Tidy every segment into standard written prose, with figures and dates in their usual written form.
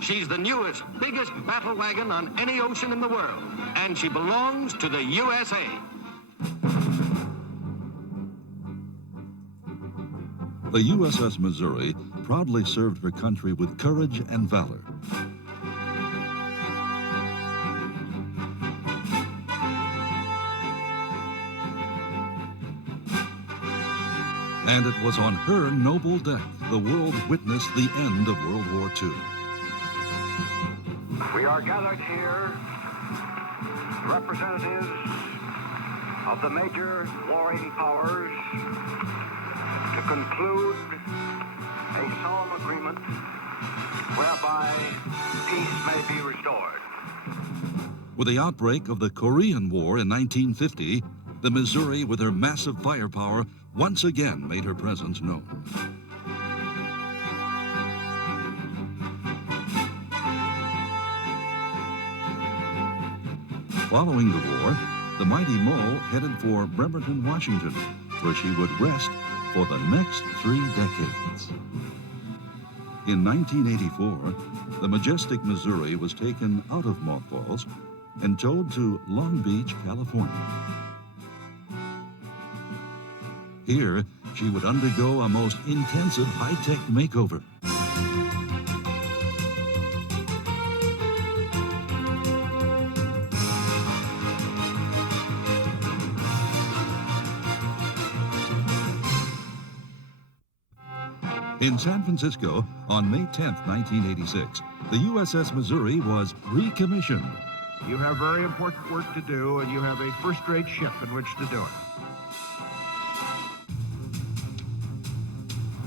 She's the newest, biggest battle wagon on any ocean in the world, and she belongs to the USA. The USS Missouri proudly served her country with courage and valor. And it was on her noble deck the world witnessed the end of World War II. We are gathered here, representatives of the major warring powers, to conclude a solemn agreement whereby peace may be restored. With the outbreak of the Korean War in 1950, the Missouri, with her massive firepower, once again made her presence known. Following the war, the mighty Mo headed for Bremerton, Washington, where she would rest for the next 3 decades. In 1984, the majestic Missouri was taken out of mothballs and towed to Long Beach, California. Here, she would undergo a most intensive high-tech makeover. In San Francisco, on May 10, 1986, the USS Missouri was recommissioned. You have very important work to do, and you have a first-rate ship in which to do it.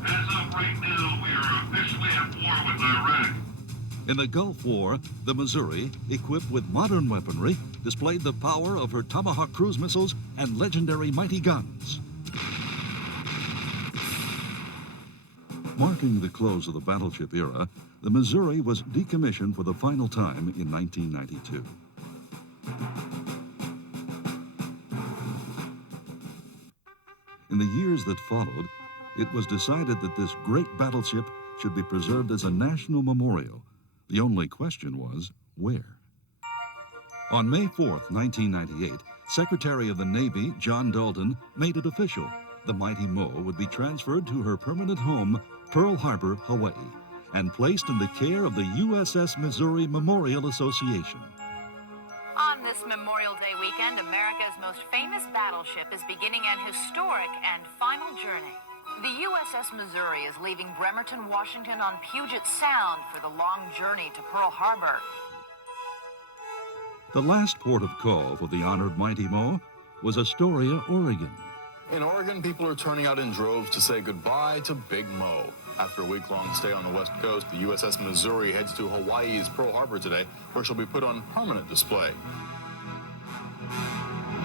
As of right now, we are officially at war with Iraq. In the Gulf War, the Missouri, equipped with modern weaponry, displayed the power of her Tomahawk cruise missiles and legendary mighty guns. Marking the close of the battleship era, the Missouri was decommissioned for the final time in 1992. In the years that followed, it was decided that this great battleship should be preserved as a national memorial. The only question was, where? On May 4th, 1998, Secretary of the Navy John Dalton made it official. The mighty Mo would be transferred to her permanent home, Pearl Harbor, Hawaii, and placed in the care of the USS Missouri Memorial Association. On this Memorial Day weekend, America's most famous battleship is beginning an historic and final journey. The USS Missouri is leaving Bremerton, Washington on Puget Sound for the long journey to Pearl Harbor. The last port of call for the honored mighty Mo was Astoria, Oregon. In Oregon, people are turning out in droves to say goodbye to Big Mo. After a week-long stay on the West Coast, the USS Missouri heads to Hawaii's Pearl Harbor today, where she'll be put on permanent display.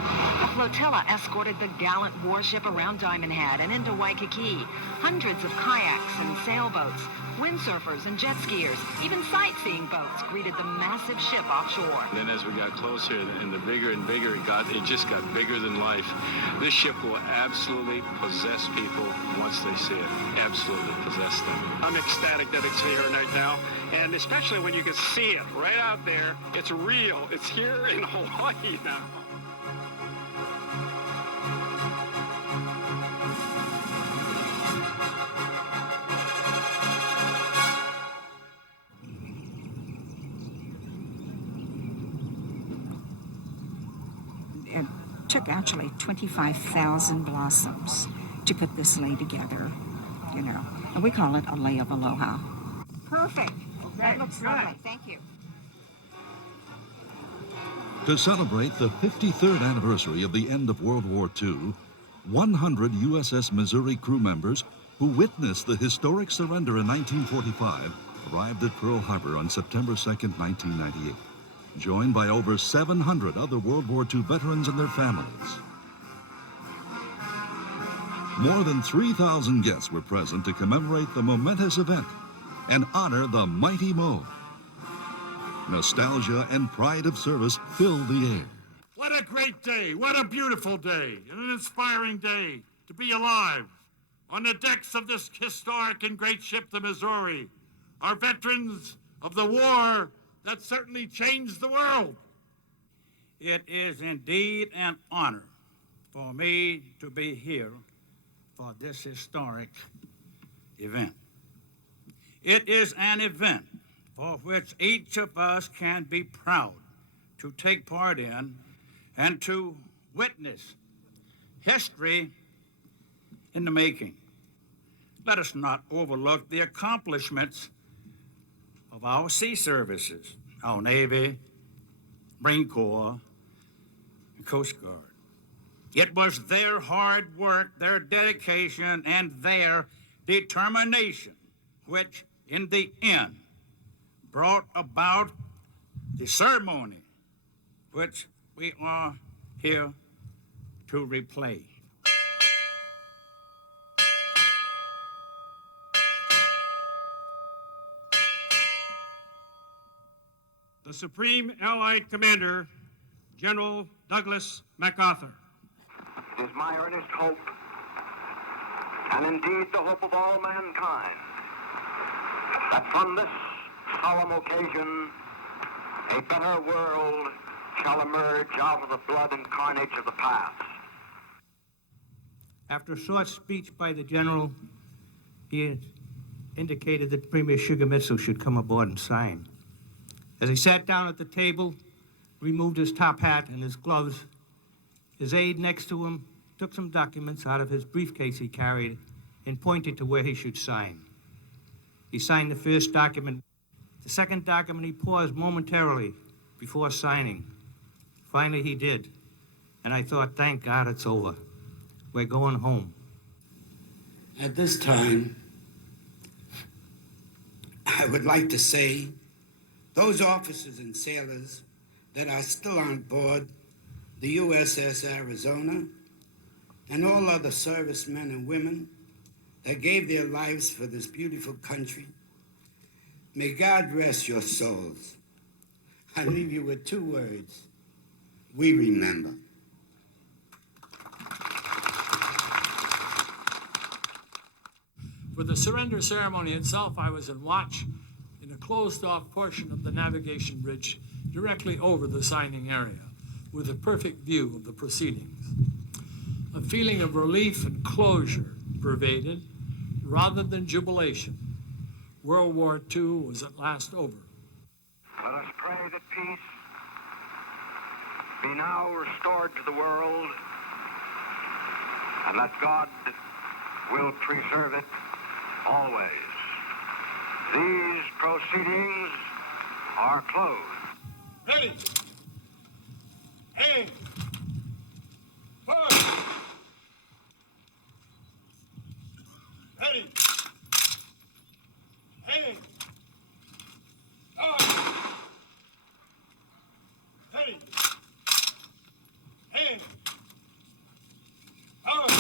A flotilla escorted the gallant warship around Diamond Head and into Waikiki. Hundreds of kayaks and sailboats, windsurfers and jet skiers, even sightseeing boats greeted the massive ship offshore. And then as we got closer and the bigger and bigger it just got bigger than life. This ship will absolutely possess people once they see it. Absolutely possess them. I'm ecstatic that it's here right now, and especially when you can see it right out there. It's real. It's here in Hawaii now. It took actually 25,000 blossoms to put this lei together, you know. And we call it a lei of aloha. Perfect. That looks lovely. Thank you. To celebrate the 53rd anniversary of the end of World War II, 100 USS Missouri crew members who witnessed the historic surrender in 1945 arrived at Pearl Harbor on September 2nd, 1998. Joined by over 700 other World War II veterans and their families. More than 3,000 guests were present to commemorate the momentous event and honor the mighty Mo. Nostalgia and pride of service filled the air. What a great day, what a beautiful day, and an inspiring day to be alive on the decks of this historic and great ship, the Missouri. Our veterans of the war that certainly changed the world. It is indeed an honor for me to be here for this historic event. It is an event for which each of us can be proud to take part in and to witness history in the making. Let us not overlook the accomplishments of our sea services, our Navy, Marine Corps, and Coast Guard. It was their hard work, their dedication, and their determination which, in the end, brought about the ceremony which we are here to replay. The Supreme Allied Commander, General Douglas MacArthur. It is my earnest hope, and indeed the hope of all mankind, that from this solemn occasion, a better world shall emerge out of the blood and carnage of the past. After a short speech by the general, he indicated that Premier Shigemitsu should come aboard and sign. As he sat down at the table, removed his top hat and his gloves, his aide next to him took some documents out of his briefcase he carried and pointed to where he should sign. He signed the first document. The second document he paused momentarily before signing. Finally he did, and I thought, thank God it's over. We're going home. At this time, I would like to say those officers and sailors that are still on board the USS Arizona and all other servicemen and women that gave their lives for this beautiful country, may God rest your souls. I leave you with two words: we remember. For the surrender ceremony itself, I was in watch in a closed-off portion of the navigation bridge directly over the signing area, with a perfect view of the proceedings. A feeling of relief and closure pervaded, rather than jubilation. World War II was at last over. Let us pray that peace be now restored to the world, and that God will preserve it always. These proceedings are closed. Ready. Aim. Forward. Ready. Aim. Forward. Ready. Aim. Forward.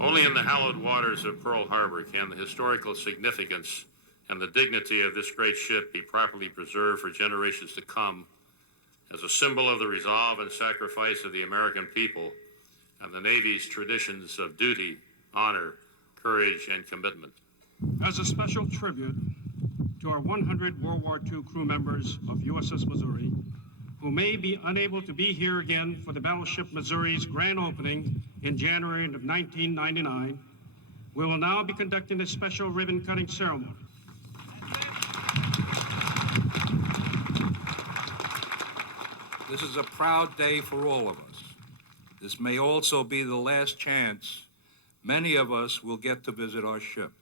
Only in the hallowed waters of Pearl Harbor can the historical significance and the dignity of this great ship be properly preserved for generations to come as a symbol of the resolve and sacrifice of the American people and the Navy's traditions of duty, honor, courage, and commitment. As a special tribute to our 100 World War II crew members of USS Missouri, who may be unable to be here again for the battleship Missouri's grand opening in January of 1999, we will now be conducting a special ribbon-cutting ceremony. This is a proud day for all of us. This may also be the last chance many of us will get to visit our ship.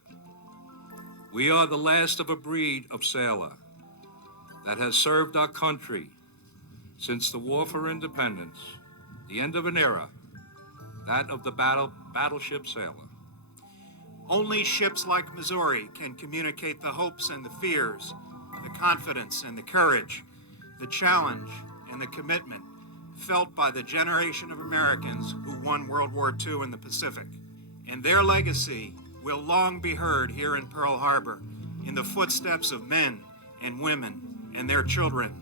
We are the last of a breed of sailor that has served our country since the War for Independence, the end of an era, that of the battleship sailor. Only ships like Missouri can communicate the hopes and the fears, the confidence and the courage, the challenge and the commitment felt by the generation of Americans who won World War II in the Pacific. And their legacy will long be heard here in Pearl Harbor in the footsteps of men and women and their children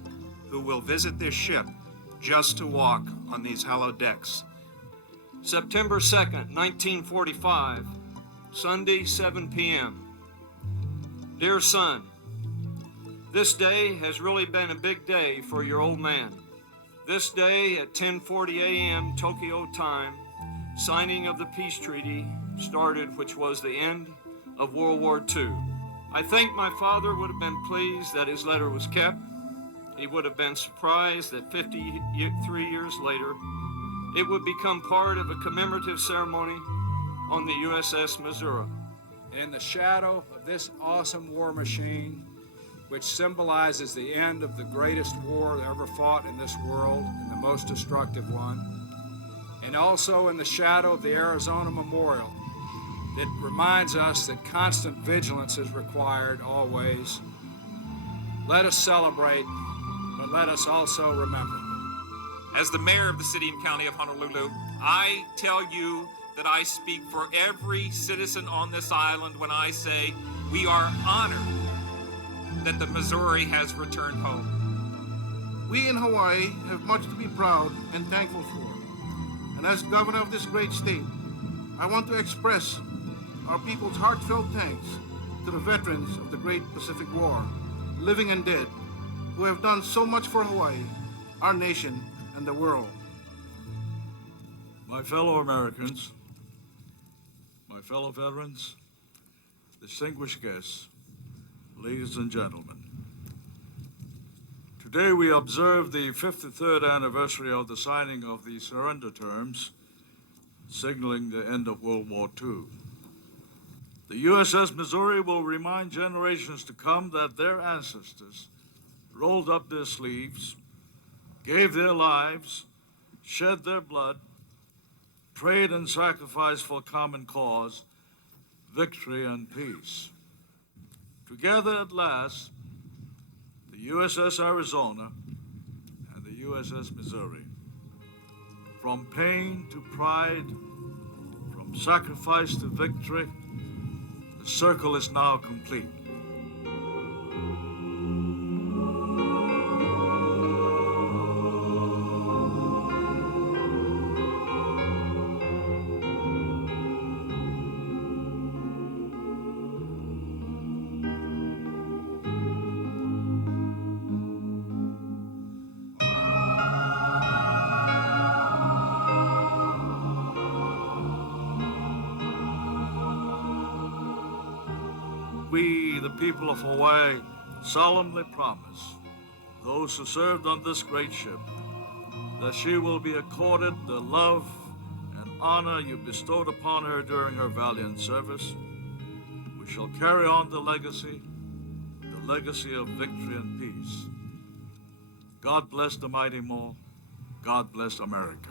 who will visit this ship just to walk on these hallowed decks. September 2nd, 1945, Sunday, 7 p.m. Dear son, this day has really been a big day for your old man. This day at 10:40 a.m. Tokyo time, signing of the peace treaty started, which was the end of World War II. I think my father would have been pleased that his letter was kept. He would have been surprised that 53 years later, it would become part of a commemorative ceremony on the USS Missouri. In the shadow of this awesome war machine, which symbolizes the end of the greatest war ever fought in this world and the most destructive one, and also in the shadow of the Arizona Memorial that reminds us that constant vigilance is required always, let us celebrate, but let us also remember. As the mayor of the city and county of Honolulu, I tell you that I speak for every citizen on this island when I say we are honored that the Missouri has returned home. We in Hawaii have much to be proud and thankful for. And as governor of this great state, I want to express our people's heartfelt thanks to the veterans of the Great Pacific War, living and dead, who have done so much for Hawaii, our nation, and the world. My fellow Americans, my fellow veterans, distinguished guests, ladies and gentlemen, today we observe the 53rd anniversary of the signing of the surrender terms, signaling the end of World War II. The USS Missouri will remind generations to come that their ancestors rolled up their sleeves, gave their lives, shed their blood, prayed and sacrificed for a common cause, victory and peace. Together at last, the USS Arizona and the USS Missouri. From pain to pride, from sacrifice to victory, the circle is now complete. We, the people of Hawaii, solemnly promise those who served on this great ship that she will be accorded the love and honor you bestowed upon her during her valiant service. We shall carry on the legacy of victory and peace. God bless the mighty Mo. God bless America.